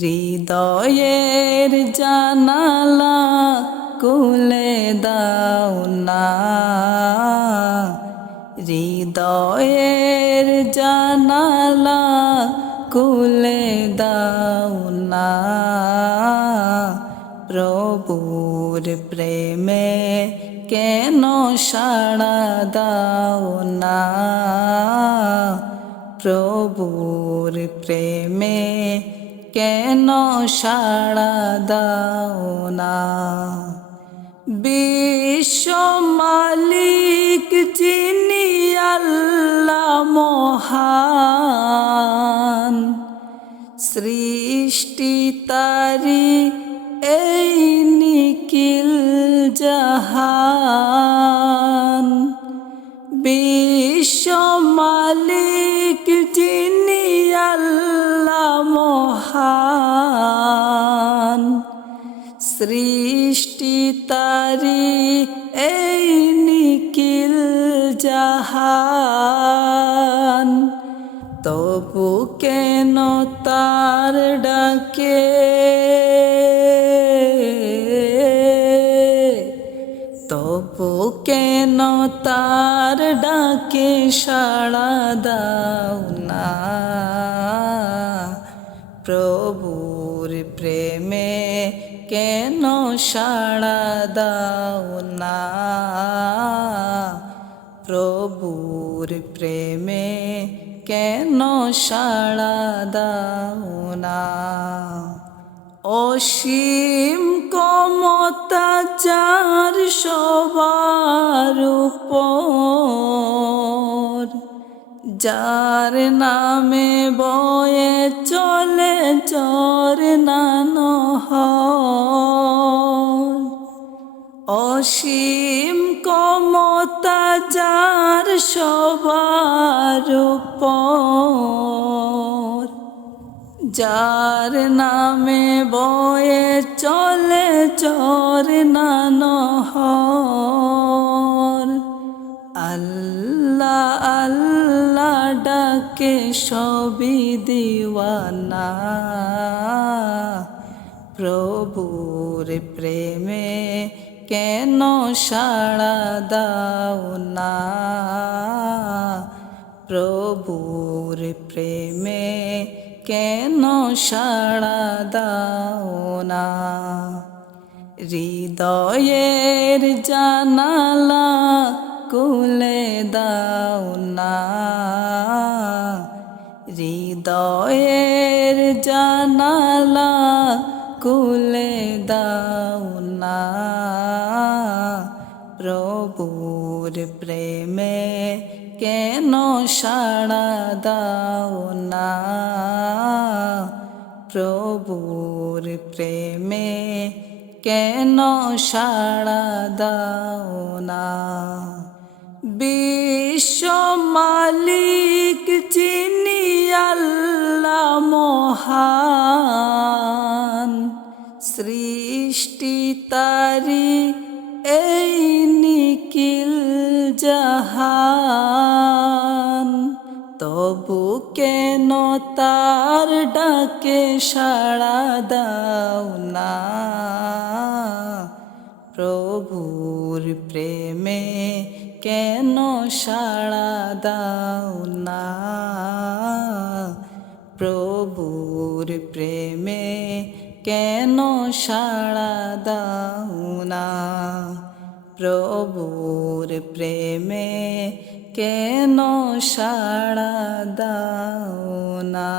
হৃদয়ের জানালা খুলে দাও না, হৃদয়ের জানালা খুলে দাও না, প্রভুর প্রেমে কেন সাড়া দাও না, প্রভুর প্রেমে কেন সাড়া দাও না। বিশ্ব মালিক যিনি আল্লাহ মহান, সৃষ্টি তারি এই নিখিল জাহান। বিশ্ব মালিক যিনি আল্লাহ মহান, সৃষ্টি তারি এই নিখিল জাহান। তবু কেন তার ডাকে, তবু কেন তার ডাকে সাড়া দাও না, প্রভুর প্রেমে কেন সাড়া দাও না, প্রভুর প্রেমে কেন সাড়া দাও না। অসীম ক্ষমতা যার সবার উপর, যার নামে বয়ে চলে ঝরনা নহর। অসীম ক্ষমতা যার সবার উপর, যার নামে বয়ে চলে ঝরনা নহর। আল্লাহ আল্লাহ ডাকে সবই দিওয়ানা, প্রভুর প্রেমে কেন সাড়া দাও না, প্রভুর প্রেমে কেন সাড়া দাও না। হৃদয়ের জানালা খুলে দাও না, হৃদয়ের জানালা খুলে দাও না, প্রভুর প্রেমে কেন সাড়া দাও না, প্রভুর প্রেমে কেন সাড়া দাও না। বিশ্ব মালিক যিনি আল্লাহ মহান, সৃষ্টি তারি এই নিখিল জাহান। তবু কেন তার ডাকে সাড়া দাও না, প্রভুর প্রেমে কেন সাড়া দাও না, প্রভুর প্রেমে কেন সাড়া দাও না, প্রভুর প্রেমে কেন সাড়া দাও না।